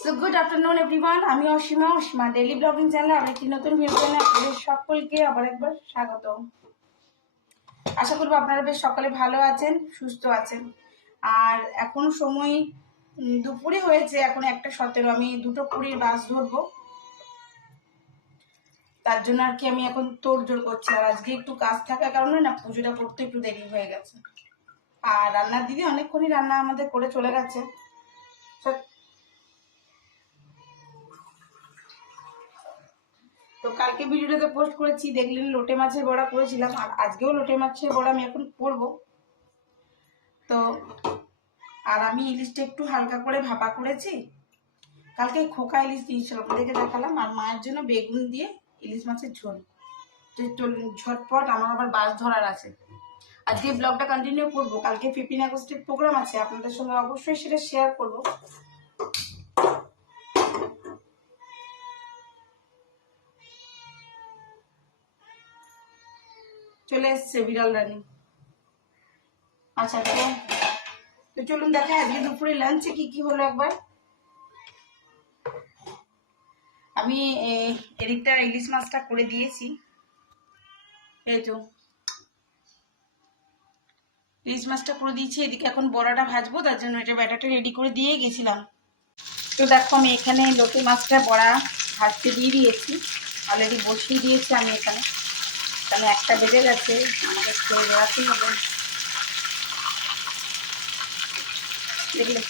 So good afternoon everyone, আমি Asima daily blogging চ্যানেলে আরেকটি নতুন ভিডিও নিয়ে আপনাদের সকলকে আবার একবার স্বাগত। আশা করব আপনারা বেশ সকালে ভালো আছেন, সুস্থ আছেন। আর এখন সময় দুপুরে হয়েছে, এখন 1:17। আমি 2:20 বাস ধরবো, তার জন্য আর কি আমি এখন তোড়জোড় করছি। আর আজকে একটু কাজ থাকার কারণে না পুজোটা করতে একটু দেরি হয়ে গেছে। আর রান্নার দিদি অনেকক্ষণই রান্না আমাদের করে চলে গেছে। তো কালকে ভিডিওটাতে পোস্ট করেছি, দেখলেন লোটে মাছের বড়া করেছিলাম, আর আজকেও লোটে মাছের বড়া আমি এখন করবো। তো আর আমি ইলিশটা একটু হালকা করে ভাপা করেছি। কালকে খোকা ইলিশ দিয়েছিল, আপনাদেরকে দেখালাম। আর মায়ের জন্য বেগুন দিয়ে ইলিশ মাছের ঝোল। ঝটপট, আমার আবার বাস ধরার আছে। আজকে ব্লগটা কন্টিনিউ করবো। কালকে 15 আগস্টের প্রোগ্রাম আছে, আপনাদের সঙ্গে অবশ্যই সেটা শেয়ার করবো। চলে এসছে বিড়াল রানী। আচ্ছা, তো চলুন দেখা আজকে দুপুরে লাঞ্চে কি কি হলো একবার। আমি এদিকটা ইলিশ মাছটা করে দিয়েছি, এই তো ইলিশ মাছটা করে দিয়েছি। এদিকে এখন বড়াটা ভাজবো, তার জন্য এটা ব্যাটারটা রেডি করে দিয়ে গেছিলাম। তো দেখো আমি এখানে লোটে মাছটা বড়া ভাজতে দিয়ে দিয়েছি, অলরেডি বসিয়ে দিয়েছি আমি এখানে। তাহলে 1টা বেজে গেছে, আমাকে খেয়ে বেড়াতেই হবে, দেখলে।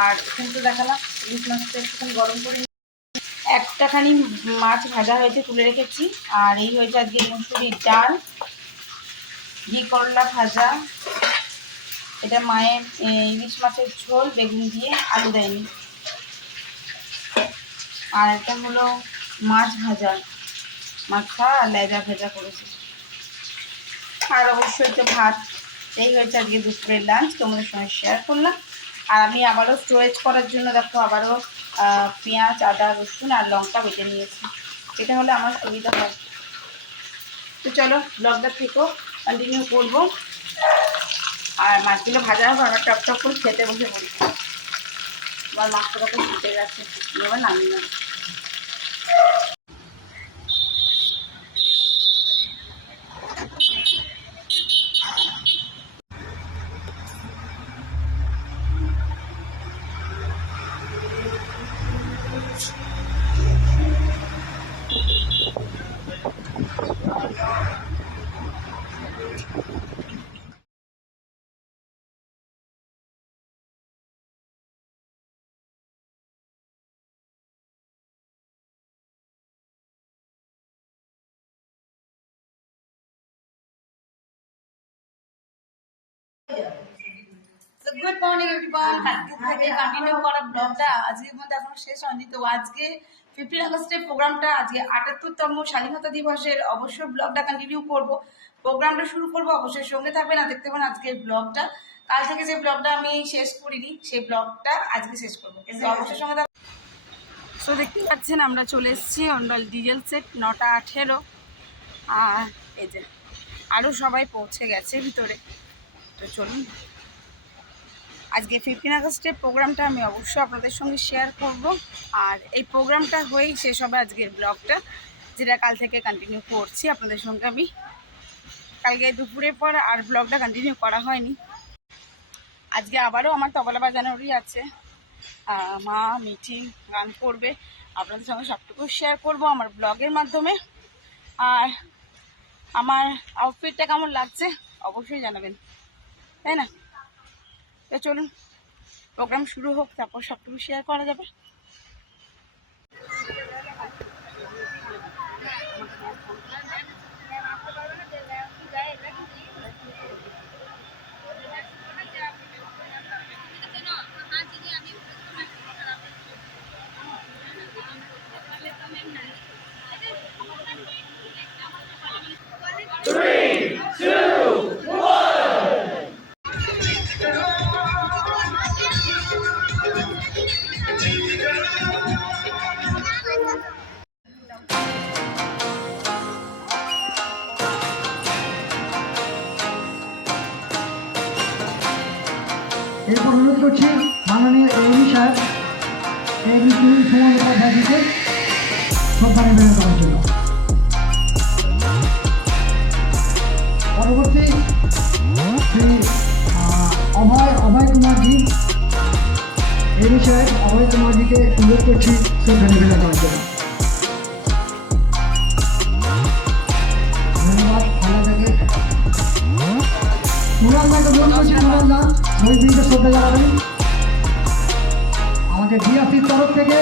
আর এখানে তো দেখালাম ইলিশ মাছটা একটুখানি গরম করে একটাখানি মাছ ভাজা হয়েছে, তুলে রেখেছি। আর এই হয়েছে আজকে মুসুরির ডাল, ঘি করলা ভাজা, এটা মায়ের ইলিশ মাছের ঝোল বেগুন দিয়ে, আলু দেয়নি। আর এটা হলো মাছ ভাজা, মাথা আর লেজা ভেজা করেছি। আর অবশ্যই তো ভাত। এই হয়েছে আজকে দুপুরের লাঞ্চ, তোমাদের সঙ্গে শেয়ার করলাম। আর আমি আবারও স্টোরেজ করার জন্য দেখো আবারও পেঁয়াজ, আদা, রসুন আর লঙ্কা বেটে নিয়েছি। এটা হলে আমার সুবিধা হয়। তো চলো ব্লগটা থেকেও কন্টিনিউ করবো। আর মাছগুলো ভাজা হবে, আমরা টপ টপ করে খেতে বসে বলছি। আমার মাছটা কত ফুটে গেছে, এবার নামিয়ে নেব। গুড মর্নিং এভরিওয়ান, কালকে থেকে কন্টিনিউ করা ব্লগটা আজকের মধ্যে এখনো শেষ হয়নি। তো আজকে 15 আগস্টের প্রোগ্রামটা, আজকে 78তম স্বাধীনতা দিবসের অবশ্যই ব্লগটা কন্টিনিউ করব। প্রোগ্রামটা শুরু করব, অবশ্যই সঙ্গে থাকবেন আর দেখতে পাবেন আজকের ব্লগটা। কাল থেকে যে ব্লগটা আমি শেষ করিনি, সেই ব্লগটা আজকে শেষ করবো, অবশ্যই সঙ্গে থাকবেন। তো দেখতে পাচ্ছেন আমরা চলে এসেছি অন্ডাল ডিজেল সেট, 9:18। আর এই যে আরও সবাই পৌঁছে গেছে ভিতরে। তো চলুন, আজকে 15 আগস্টের প্রোগ্রামটা আমি অবশ্যই আপনাদের সঙ্গে শেয়ার করব। আর এই প্রোগ্রামটা হয়েই শেষ হবে আজকের ব্লগটা, যেটা কাল থেকে কন্টিনিউ করছি আপনাদের সঙ্গে আমি। কালকে দুপুরের পর আর ব্লগটা কন্টিনিউ করা হয়নি। আজকে আবারও আমার তবলা বাজানোরই আছে, মা মিঠি গান করবে, আপনাদের সঙ্গে সবটুকু শেয়ার করব আমার ব্লগের মাধ্যমে। আর আমার আউটফিটটা কেমন লাগছে অবশ্যই জানাবেন, তাই না? তো চলুন প্রোগ্রাম শুরু হোক, তারপর সবটুকু শেয়ার করা যাবে। এরপর অনুরোধ করছি মাননীয় এমপি সাহেব এই বিদ্রোহী সমাজ উপাধ্যায়কে শ্রদ্ধা নিবেদন করার জন্য। পরবর্তী শ্রী অভয় কুমারজি, এই বিষয়ে অভয় কুমারজিকে অনুরোধ করছি শ্রদ্ধা নিবেদন করার জন্য। ধন্যবাদ। ভালো থেকে নুরালদাকে অনুরোধ করছি, নুরালদা শহীদবীরকে শ্রদ্ধা জানাবেন। আমাদের বিআরসির তরফ থেকে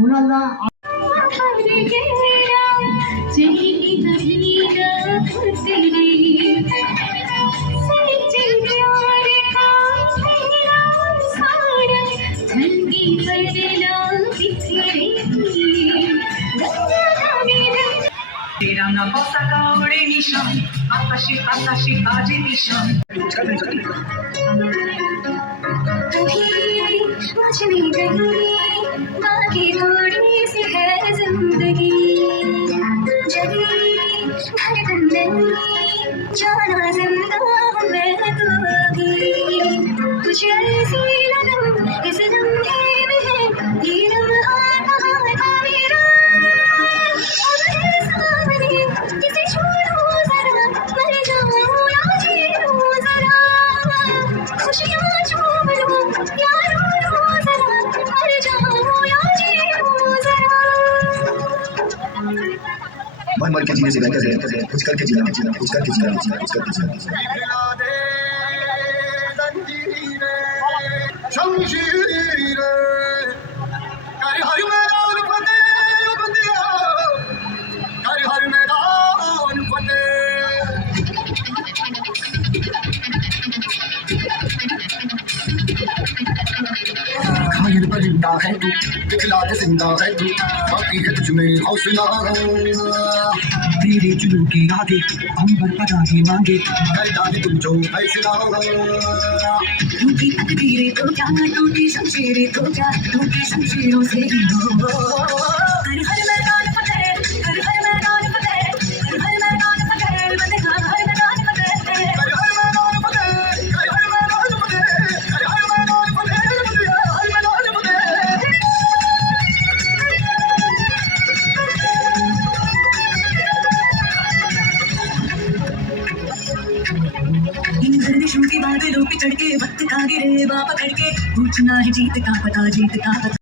নুরালদা Tirando a pataca orenisha, atashi atashi aji nisha. मुझ में गई बाकी थोड़ी सी है जिंदगी, जगी धड़कन नहीं जाना जिंदा हूँ मैं तो अभी, कुछ ऐसी लगन इस लम्हे में है, ये लम्हा कहाँ था मेरा, अब है सामने किसे छोड़ो जरा, मर जाऊँ या जी लूँ जरा, खुशियाँ झूम लूँ या रो लूँ जरा, मर जाऊँ या जी लूँ जरा। मर के जीने से बेहतर है कुछ करके जीना, कुछ करके जीना, कुछ करके जीना। घायल पर जिंदा है तू, दिखला के जिंदा है तू, बाकी है तुझमें हौसला। तेरे जुनून के आगे अंबर पर आगे मांगे, कर डाले तुम जो फैसला। टूटी तकदीरें तो क्या, टूटी शमशीरें तो क्या, टूटी शमशीरों से ही हो, कर हर मैदान फतेह, कर हर मैदान फतेह, कर हर मैदान फतेह, बंदे का हर मैदान फतेह, कर हर मैदान फतेह, कर हर मैदान फतेह, कर हर मैदान फतेह, हर मैदान फतेह। इन गर्दिशों के बादलों पे चढ़ के वक्त का गिरे बाप पकड़ के, पूछना है जीत का पता, जीत का पता।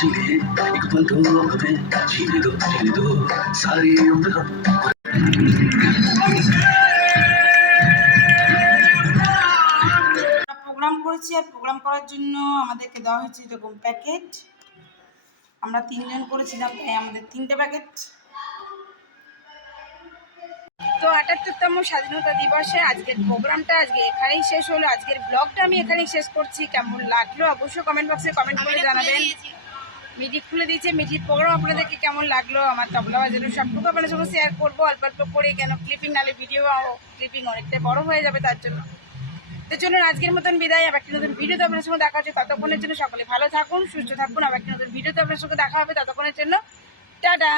जिले एक पल दो हमें जीने दो सारी उम्र हम প্রোগ্রাম করেছি আর প্রোগ্রাম করার জন্য আমাদেরকে দেওয়া হয়েছে এরকম প্যাকেট। আমরা 3 জন করেছিলাম, তাই আমাদের 3টে প্যাকেট। তো ৭৮তম স্বাধীনতা দিবসে আজকের প্রোগ্রামটা আজকে এখানেই শেষ হলো। আজকের ব্লগটা আমি এখানেই শেষ করছি। কেমন লাগলো অবশ্যই কমেন্ট বক্সে কমেন্ট করে জানাবেন। মিউজিক খুলে দিয়েছে, মিউজিক প্রোগ্রাম আপনাদেরকে কেমন লাগলো, আমার তবলা বাজানো সবটুকু আপনাদের সঙ্গে শেয়ার করবো অল্প অল্প করে, কেন ক্লিপিং নালে ভিডিও ক্লিপিং অনেকটা বড় হয়ে যাবে, তার জন্য। তো চলুন আজকের মতন বিদায়। আবার একটি নতুন ভিডিওতে আপনার সঙ্গে দেখা হচ্ছে। ততক্ষণের জন্য সকলে ভালো থাকুন, সুস্থ থাকুন। আবার একটি নতুন ভিডিওতে আপনার সঙ্গে দেখা হবে। ততক্ষণের জন্য টাটা।